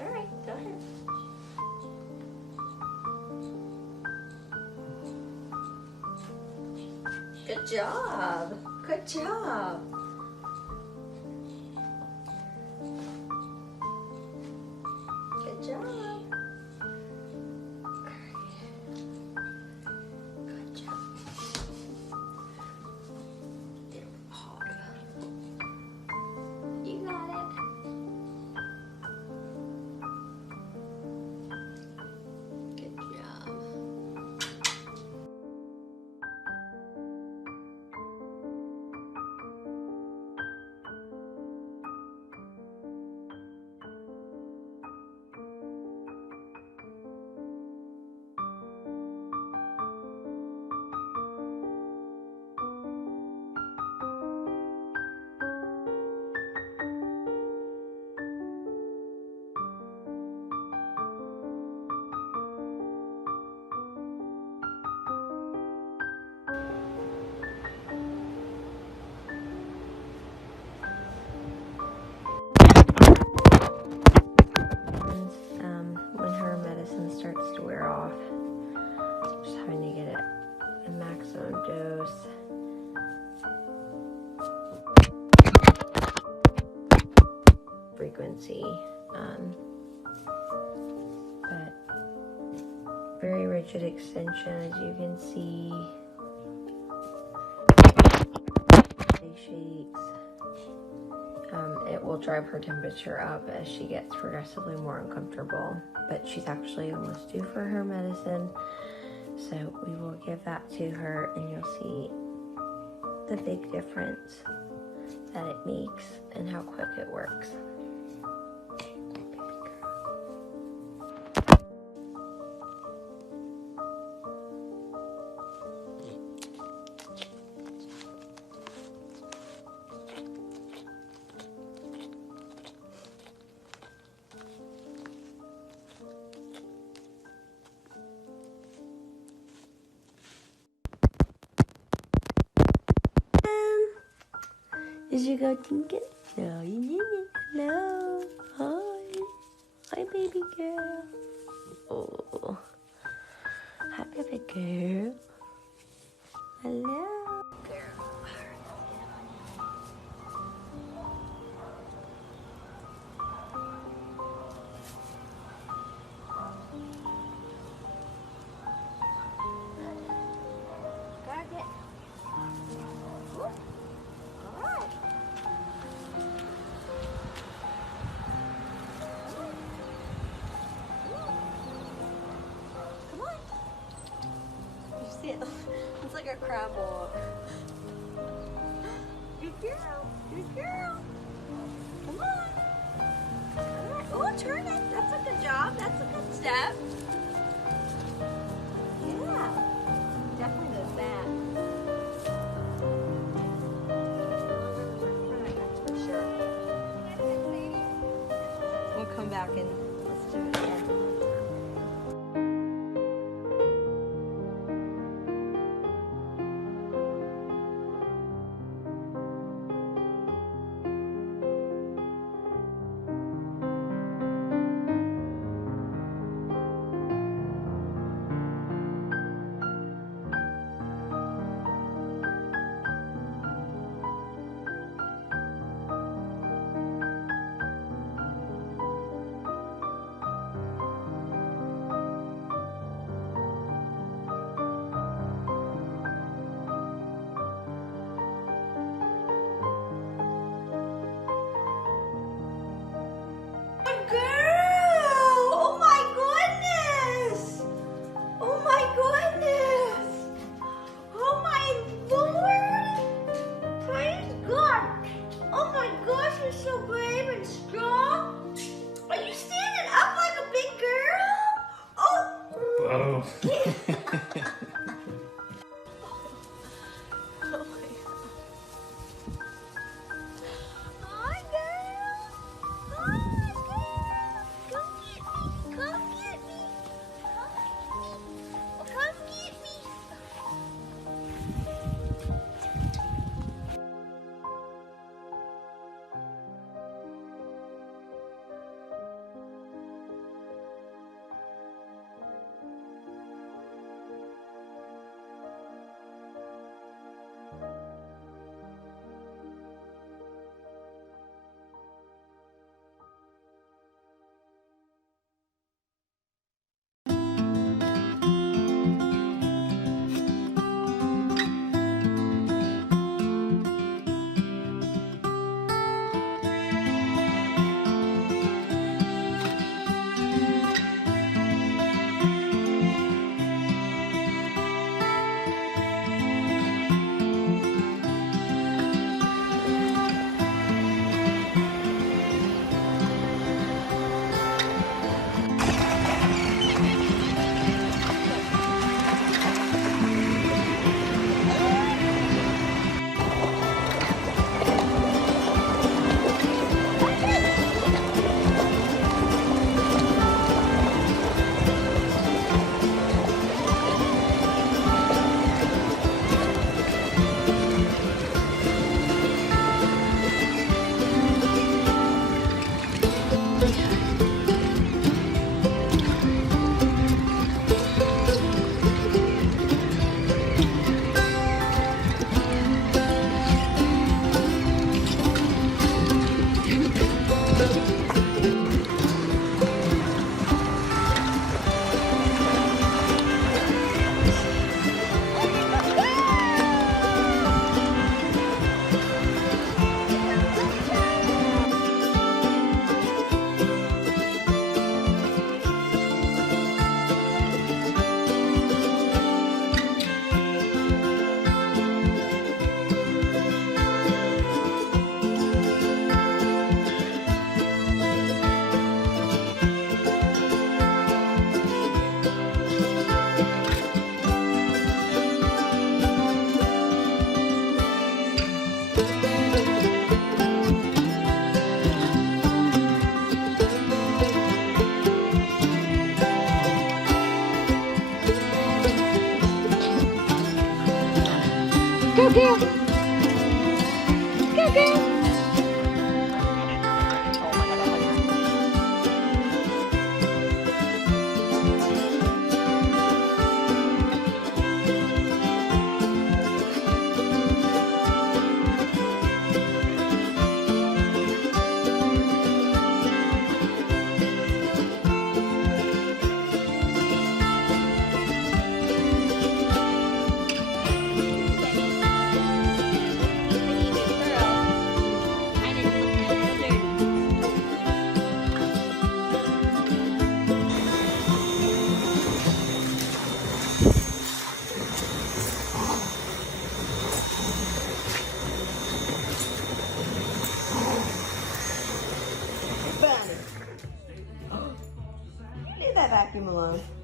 All right, go ahead. Good job. Good job. Good job. Good job. Hard. You got it. Good job. When her medicine starts to wear off, just having to get it a maximum dose. Frequency, but very rigid extension, as you can see. She shakes. It will drive her temperature up as she gets progressively more uncomfortable, but she's actually almost due for her medicine, so we will give that to her, and you'll see the big difference that it makes and how quick it works. Did you go tinking? No, you didn't. Hello. Hi. Hi, baby girl. Oh. Hi, baby girl. Hello. It's like a crab walk. Good girl. Good girl. Come on. Oh, turn it. That's a good job. That's a good step. Yeah. Definitely does that. That's for sure. We'll come back and let's do it again. Go, girl. Go, girl. Leave that vacuum alone.